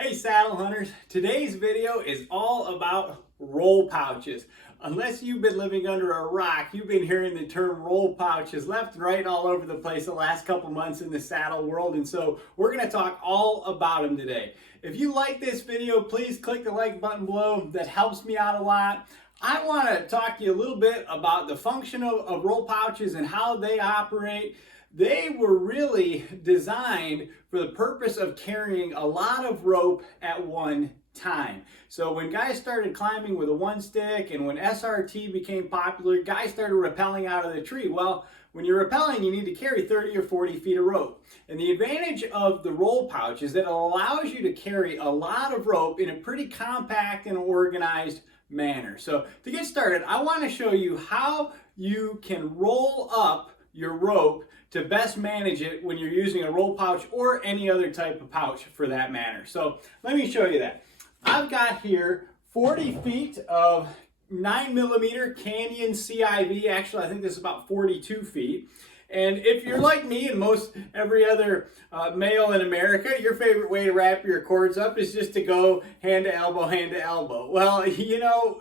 Hey saddle hunters, today's video is all about roll pouches. Unless you've been living under a rock, you've been hearing the term roll pouches left and right all over the place the last couple months in the saddle world, and so we're going to talk all about them today. If you like this video, please click the like button below. That helps me out a lot. I want to talk to you a little bit about the function of roll pouches and how they operate. They were really designed for the purpose of carrying a lot of rope at one time. So when guys started climbing with a one stick and when SRT became popular, guys started rappelling out of the tree. Well, when you're rappelling, you need to carry 30 or 40 feet of rope. And the advantage of the roll pouch is that it allows you to carry a lot of rope in a pretty compact and organized manner. So to get started, I want to show you how you can roll up your rope to best manage it when you're using a roll pouch or any other type of pouch for that matter. So let me show you that. I've got here 40 feet of 9mm Canyon CIV. Actually, I think this is about 42 feet. And if you're like me and most every other male in America, your favorite way to wrap your cords up is just to go hand to elbow, hand to elbow. Well, you know,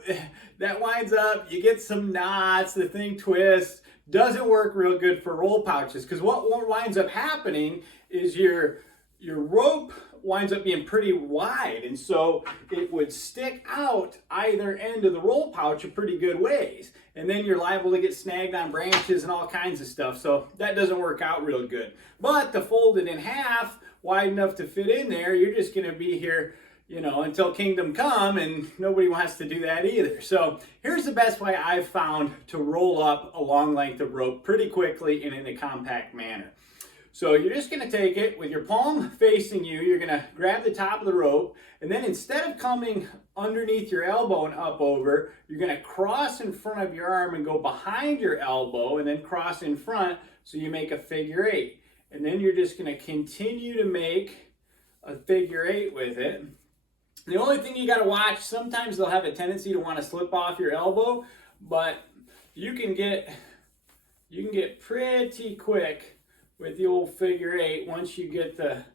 that winds up, you get some knots, the thing twists. Doesn't work real good for roll pouches, because what winds up happening is your rope winds up being pretty wide, and so it would stick out either end of the roll pouch a pretty good ways, and then you're liable to get snagged on branches and all kinds of stuff. So that doesn't work out real good. But to fold it in half wide enough to fit in there, you're just going to be here, you know, until kingdom come, and nobody wants to do that either. So here's the best way I've found to roll up a long length of rope pretty quickly and in a compact manner. So you're just going to take it with your palm facing you, you're going to grab the top of the rope, and then instead of coming underneath your elbow and up over, you're going to cross in front of your arm and go behind your elbow and then cross in front, so you make a figure eight. And then you're just going to continue to make a figure eight with it. The only thing you got to watch, sometimes they'll have a tendency to want to slip off your elbow, but you can get pretty quick with the old figure eight once you get the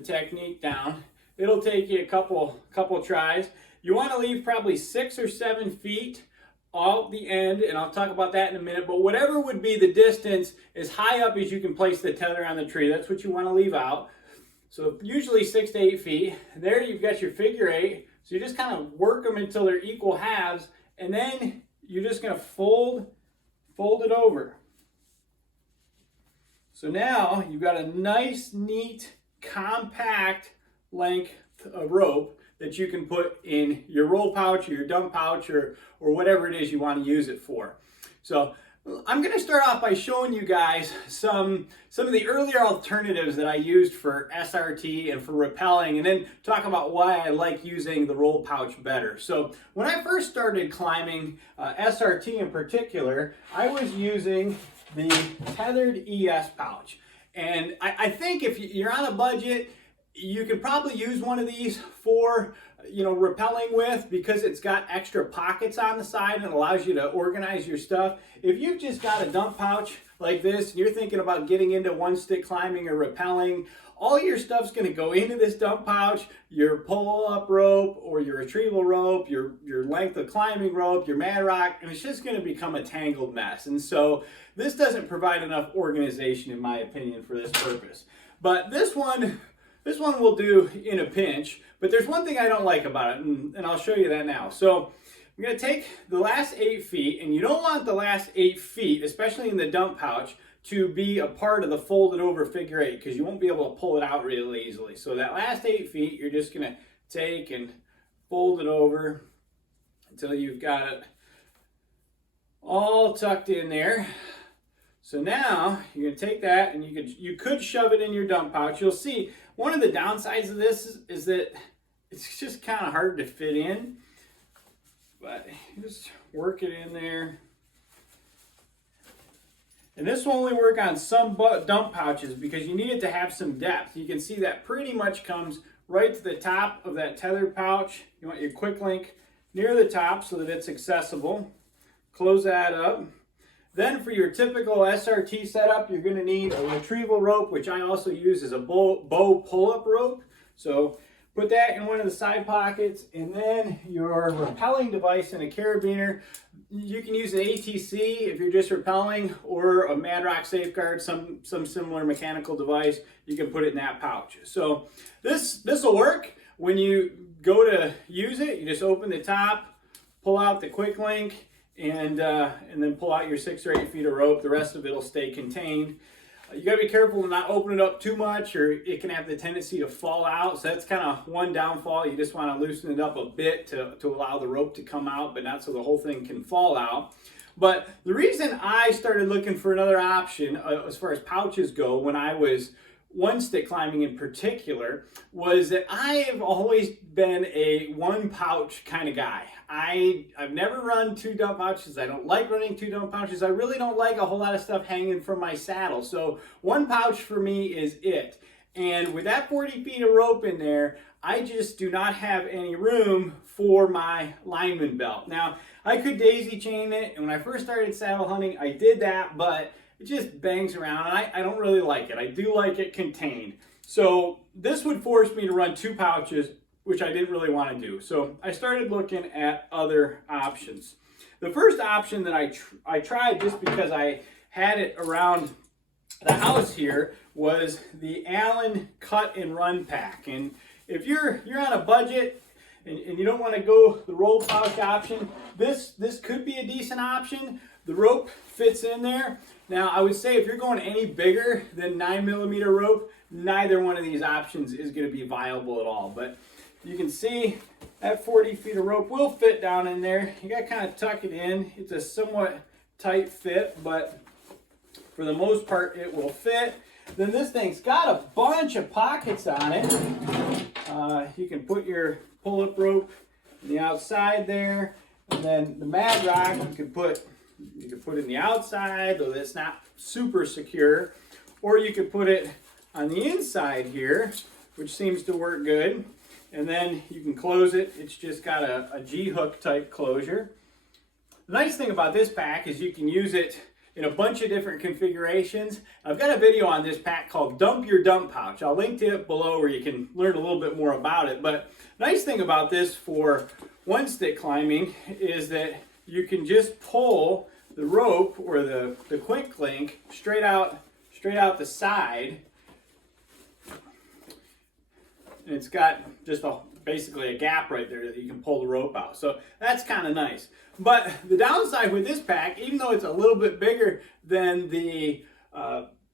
technique down. It'll take you a couple tries. You want to leave probably 6 or 7 feet off the end, and I'll talk about that in a minute, but whatever would be the distance as high up as you can place the tether on the tree, that's what you want to leave out. So usually 6 to 8 feet. There you've got your figure eight. So you just kind of work them until they're equal halves, and then you're just going to fold it over. So now you've got a nice, neat, compact length of rope that you can put in your roll pouch or your dump pouch or whatever it is you want to use it for. So I'm going to start off by showing you guys some of the earlier alternatives that I used for SRT and for rappelling, and then talk about why I like using the roll pouch better. So when I first started climbing SRT in particular, I was using the Tethered ES Pouch. And I think if you're on a budget, you could probably use one of these for, you know, rappelling with, because it's got extra pockets on the side and allows you to organize your stuff. If you've just got a dump pouch like this and you're thinking about getting into one stick climbing or rappelling, all your stuff's going to go into this dump pouch, your pull-up rope or your retrieval rope, your length of climbing rope, your mad rock, and it's just going to become a tangled mess. And so this doesn't provide enough organization, in my opinion, for this purpose. But this one will do in a pinch, but there's one thing I don't like about it, and I'll show you that now. So I'm going to take the last 8 feet, and you don't want the last 8 feet, especially in the dump pouch, to be a part of the folded over figure eight, because you won't be able to pull it out really easily. So that last 8 feet, you're just going to take and fold it over until you've got it all tucked in there. So now you're going to take that, and you could shove it in your dump pouch. You'll see one of the downsides of this is that it's just kind of hard to fit in, but just work it in there. And this will only work on some dump pouches because you need it to have some depth. You can see that pretty much comes right to the top of that tethered pouch. You want your quick link near the top so that it's accessible. Close that up. Then for your typical SRT setup, you're going to need a retrieval rope, which I also use as a bow pull-up rope. So Put that in one of the side pockets, and then your rappelling device and a carabiner. You can use an ATC if you're just rappelling, or a Mad Rock Safeguard, some similar mechanical device. You can put it in that pouch. So this will work. When you go to use it, you just open the top, pull out the quick link, and then pull out your 6 or 8 feet of rope. The rest of it will stay contained. You got to be careful to not open it up too much, or it can have the tendency to fall out. So that's kind of one downfall. You just want to loosen it up a bit to allow the rope to come out, but not so the whole thing can fall out. But the reason I started looking for another option as far as pouches go, when I was one stick climbing in particular, was that I have always been a one pouch kind of guy. I've never run 2 dump pouches. I don't like running 2 dump pouches. I really don't like a whole lot of stuff hanging from my saddle. So one pouch for me is it. And with that 40 feet of rope in there, I just do not have any room for my lineman belt. Now, I could daisy chain it, and when I first started saddle hunting, I did that, but it just bangs around, and I don't really like it. I do like it contained. So this would force me to run 2 pouches, which I didn't really want to do. So I started looking at other options. The first option that I tried, just because I had it around the house here, was the Allen Cut and Run pack. And if you're on a budget and you don't want to go the roll pouch option, this could be a decent option. The rope fits in there. Now, I would say if you're going any bigger than 9mm rope, neither one of these options is going to be viable at all. But you can see that 40 feet of rope will fit down in there. You got to kind of tuck it in. It's a somewhat tight fit, but for the most part, it will fit. Then this thing's got a bunch of pockets on it. You can put your pull-up rope on the outside there, and then the Mad Rock you can put in the outside, though that's not super secure, or you could put it on the inside here, which seems to work good. And then you can close it. It's just got a G-hook type closure. The nice thing about this pack is you can use it in a bunch of different configurations. I've got a video on this pack called Dump Your Dump Pouch. I'll link to it below where you can learn a little bit more about it. But nice thing about this for one stick climbing is that you can just pull the rope or the quick link straight out the side. And it's got just basically a gap right there that you can pull the rope out. So that's kind of nice. But the downside with this pack, even though it's a little bit bigger than the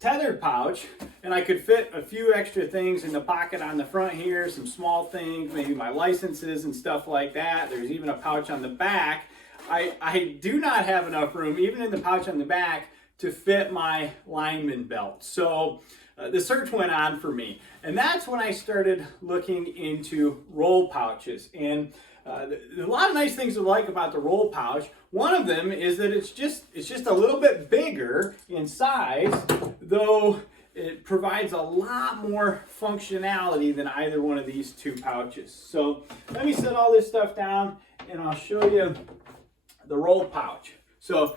tethered pouch, and I could fit a few extra things in the pocket on the front here, some small things, maybe my licenses and stuff like that. There's even a pouch on the back. I do not have enough room, even in the pouch on the back, to fit my lineman belt. So the search went on for me. And that's when I started looking into roll pouches. And a lot of nice things to like about the roll pouch. One of them is that it's just a little bit bigger in size, though it provides a lot more functionality than either one of these 2 pouches. So let me set all this stuff down and I'll show you the roll pouch. So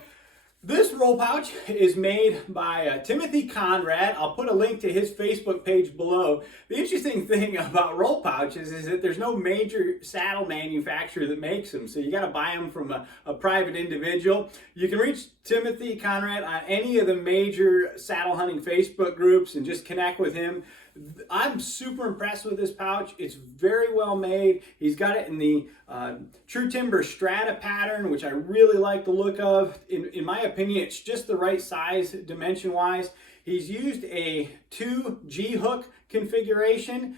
this roll pouch is made by Timothy Conrad. I'll put a link to his Facebook page below. The interesting thing about roll pouches is that there's no major saddle manufacturer that makes them, so you got to buy them from a private individual. You can reach Timothy Conrad on any of the major saddle hunting Facebook groups and just connect with him. I'm super impressed with this pouch. It's very well made. He's got it in the True Timber Strata pattern, which I really like the look of. In my opinion, it's just the right size dimension-wise. He's used a 2 G-hook configuration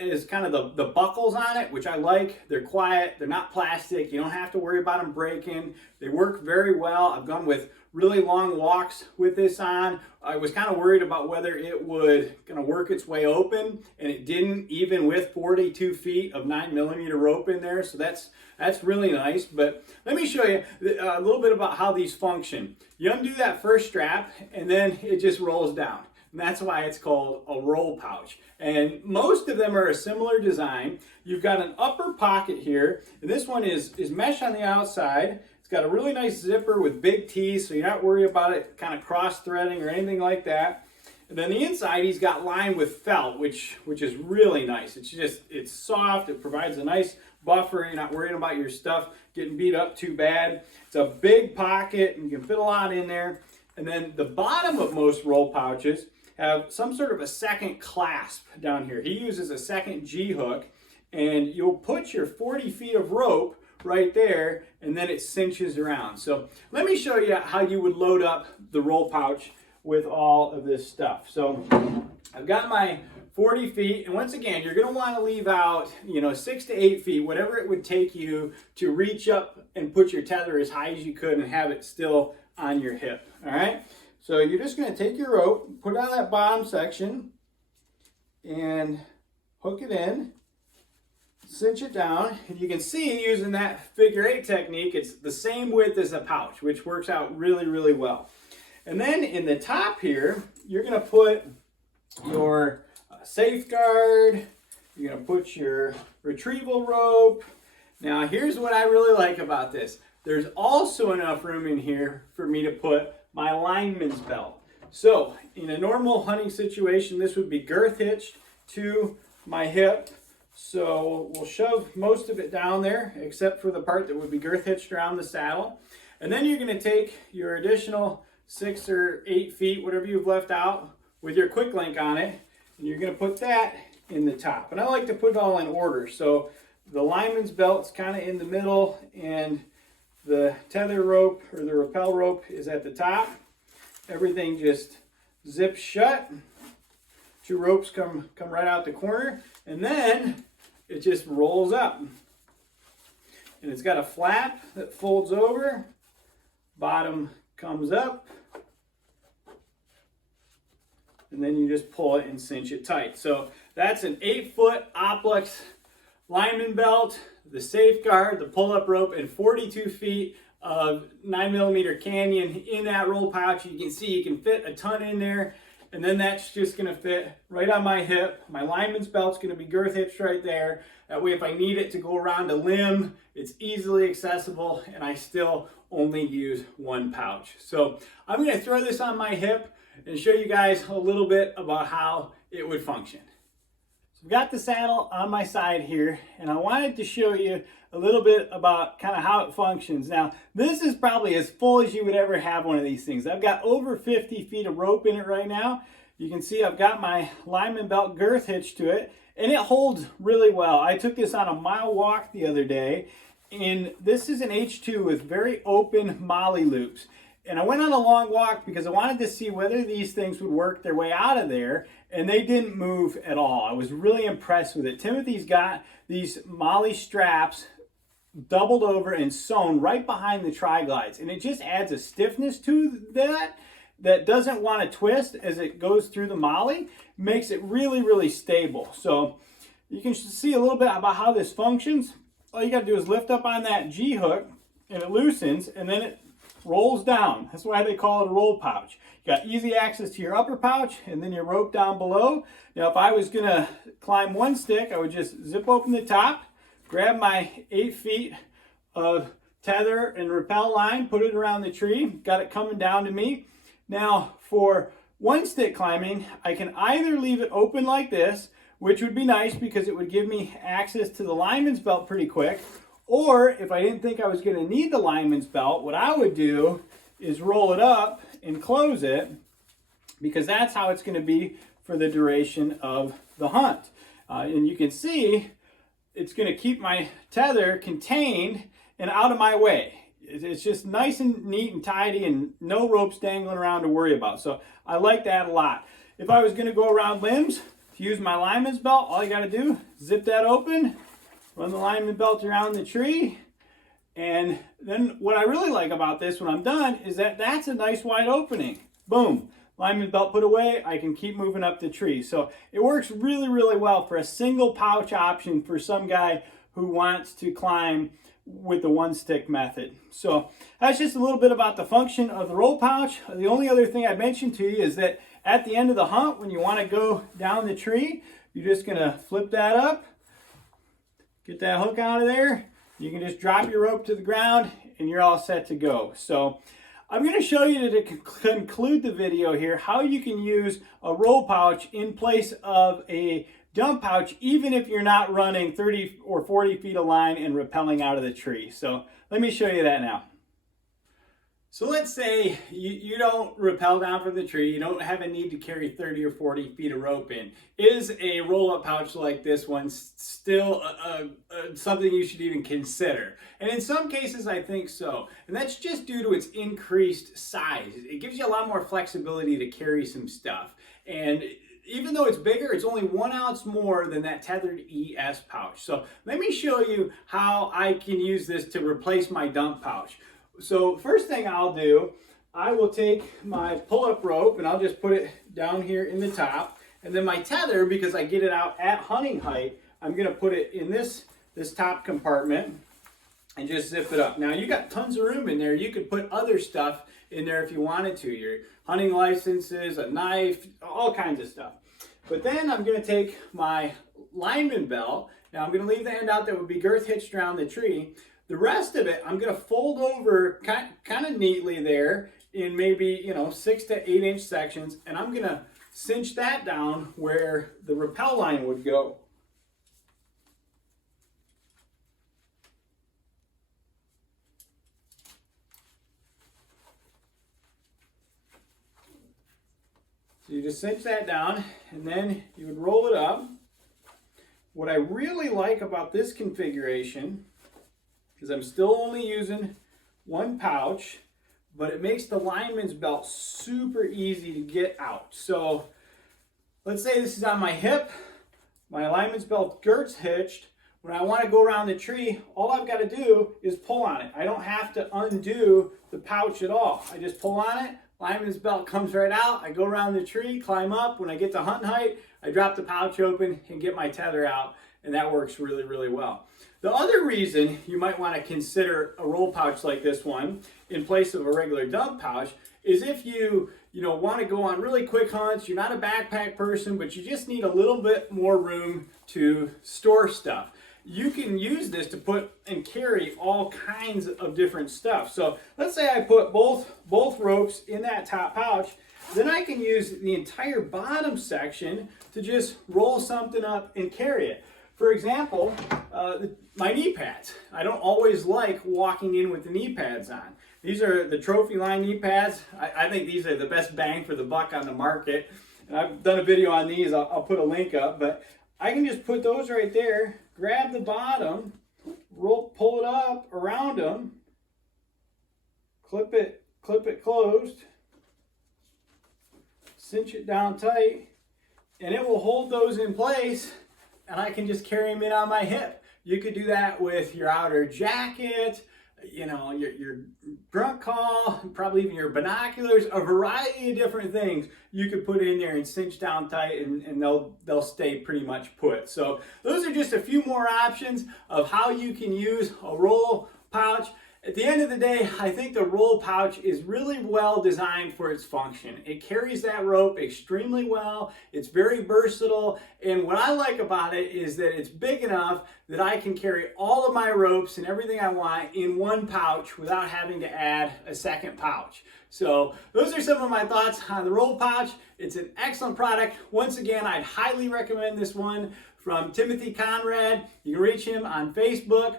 as kind of the buckles on it, which I like. They're quiet. They're not plastic. You don't have to worry about them breaking. They work very well. I've gone with really long walks with this on. I was kind of worried about whether it would kind of work its way open, and it didn't, even with 42 feet of 9mm rope in there. So that's really nice. But let me show you a little bit about how these function. You undo that first strap, and then it just rolls down. And that's why it's called a roll pouch. And most of them are a similar design. You've got an upper pocket here, and this one is mesh on the outside. It's got a really nice zipper with big T's, so you're not worried about it kind of cross-threading or anything like that. And then the inside, he's got lined with felt, which is really nice. It's soft. It provides a nice buffer. You're not worrying about your stuff getting beat up too bad. It's a big pocket, and you can fit a lot in there. And then the bottom of most roll pouches have some sort of a second clasp down here. He uses a second G hook, and you'll put your 40 feet of rope right there, and then it cinches around. So let me show you how you would load up the roll pouch with all of this stuff. So I've got my 40 feet, and once again, you're gonna wanna leave out, 6 to 8 feet, whatever it would take you to reach up and put your tether as high as you could and have it still on your hip, all right? So you're just gonna take your rope, put it on that bottom section, and hook it in, cinch it down, and you can see using that figure 8 technique, it's the same width as a pouch, which works out really, really well. And then in the top here, you're gonna put your safeguard, you're gonna put your retrieval rope. Now here's what I really like about this. There's also enough room in here for me to put my lineman's belt. So in a normal hunting situation, this would be girth hitched to my hip. So we'll shove most of it down there, except for the part that would be girth hitched around the saddle. And then you're gonna take your additional 6 or 8 feet, whatever you've left out, with your quick link on it, and you're gonna put that in the top. And I like to put it all in order. So the lineman's belt's kind of in the middle, and the tether rope or the rappel rope is at the top. Everything just zips shut. 2 ropes come right out the corner, and then it just rolls up. And it's got a flap that folds over, bottom comes up, and then you just pull it and cinch it tight. So that's an 8-foot Oplex lineman belt, the safeguard, the pull-up rope, and 42 feet of 9mm Canyon in that roll pouch. You can see you can fit a ton in there, and then that's just gonna fit right on my hip. My lineman's belt's gonna be girth hitched right there. That way if I need it to go around a limb, it's easily accessible, and I still only use 1 pouch. So I'm gonna throw this on my hip and show you guys a little bit about how it would function. So I've got the saddle on my side here, and I wanted to show you a little bit about kind of how it functions. Now, this is probably as full as you would ever have one of these things. I've got over 50 feet of rope in it right now. You can see I've got my lineman belt girth hitched to it, and it holds really well. I took this on a mile walk the other day, and this is an H2 with very open molly loops. And I went on a long walk because I wanted to see whether these things would work their way out of there, and they didn't move at all. I was really impressed with it. Timothy's got these molly straps doubled over and sewn right behind the tri-glides, and it just adds a stiffness to that doesn't want to twist as it goes through the molly. Makes it really, really stable. So you can see a little bit about how this functions. All you got to do is lift up on that G hook, and it loosens, and then it rolls down. That's why they call it a roll pouch. You got easy access to your upper pouch and then your rope down below. Now if I was gonna climb 1 stick, I would just zip open the top, grab my 8 feet of tether and rappel line, put it around the tree, got it coming down to me. Now for 1 stick climbing, I can either leave it open like this, which would be nice because it would give me access to the lineman's belt pretty quick. Or if I didn't think I was going to need the lineman's belt, what I would do is roll it up and close it, because that's how it's going to be for the duration of the hunt. And you can see it's going to keep my tether contained and out of my way. It's just nice and neat and tidy, and no ropes dangling around to worry about. So I like that a lot. If I was going to go around limbs to use my lineman's belt, all you got to do, zip that open, run the lineman belt around the tree, and then what I really like about this when I'm done is that that's a nice wide opening. Boom, lineman belt put away, I can keep moving up the tree. So it works really, really well for a single pouch option for some guy who wants to climb with the 1 stick method. So that's just a little bit about the function of the roll pouch. The only other thing I mentioned to you is that at the end of the hunt, when you want to go down the tree, you're just going to flip that up, get that hook out of there. You can just drop your rope to the ground and you're all set to go. So I'm going to show you to conclude the video here how you can use a roll pouch in place of a dump pouch, even if you're not running 30 or 40 feet of line and rappelling out of the tree. So let me show you that now. So let's say you don't rappel down from the tree, you don't have a need to carry 30 or 40 feet of rope in. Is a roll-up pouch like this one still something you should even consider? And in some cases, I think so. And that's just due to its increased size. It gives you a lot more flexibility to carry some stuff. And even though it's bigger, it's only 1 ounce more than that Tethered ES pouch. So let me show you how I can use this to replace my dump pouch. So first thing I'll do, I will take my pull-up rope and I'll just put it down here in the top. And then my tether, because I get it out at hunting height, I'm going to put it in this top compartment and just zip it up. Now you got tons of room in there. You could put other stuff in there if you wanted to. Your hunting licenses, a knife, all kinds of stuff. But then I'm going to take my lineman belt. Now I'm going to leave the end out that would be girth hitched around the tree. The rest of it, I'm going to fold over kind of neatly there in maybe, 6 to 8 inch sections. And I'm going to cinch that down where the rappel line would go. So you just cinch that down and then you would roll it up. What I really like about this configuration is I'm still only using 1 pouch, but it makes the lineman's belt super easy to get out. So let's say this is on my hip, my lineman's belt girth's hitched. When I want to go around the tree, all I've got to do is pull on it. I don't have to undo the pouch at all. I just pull on it, lineman's belt comes right out, I go around the tree, climb up. When I get to hunt height, I drop the pouch open and get my tether out, and that works really, really well. The other reason you might want to consider a roll pouch like this one in place of a regular dump pouch is if you want to go on really quick hunts, you're not a backpack person, but you just need a little bit more room to store stuff. You can use this to put and carry all kinds of different stuff. So let's say I put both ropes in that top pouch, then I can use the entire bottom section to just roll something up and carry it. For example, my knee pads. I don't always like walking in with the knee pads on. These are the trophy line knee pads. I think these are the best bang for the buck on the market. And I've done a video on these. I'll put a link up. But I can just put those right there, grab the bottom, pull it up around them, clip it closed, cinch it down tight, and it will hold those in place. And I can just carry them in on my hip. You could do that with your outer jacket, your grunt call, probably even your binoculars, a variety of different things you could put in there and cinch down tight, and they'll stay pretty much put. So those are just a few more options of how you can use a roll pouch. At the end of the day, I think the roll pouch is really well designed for its function. It carries that rope extremely well. It's very versatile. And what I like about it is that it's big enough that I can carry all of my ropes and everything I want in 1 pouch without having to add a second pouch. So those are some of my thoughts on the roll pouch. It's an excellent product. Once again, I'd highly recommend this one from Timothy Conrad. You can reach him on Facebook.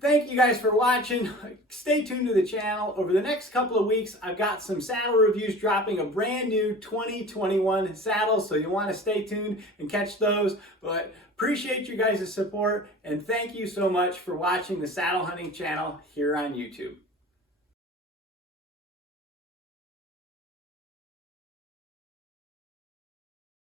Thank you guys for watching. Stay tuned to the channel. Over the next couple of weeks, I've got some saddle reviews dropping, a brand new 2021 saddle, so you'll want to stay tuned and catch those. But appreciate you guys' support, and thank you so much for watching the Saddle Hunting channel here on YouTube.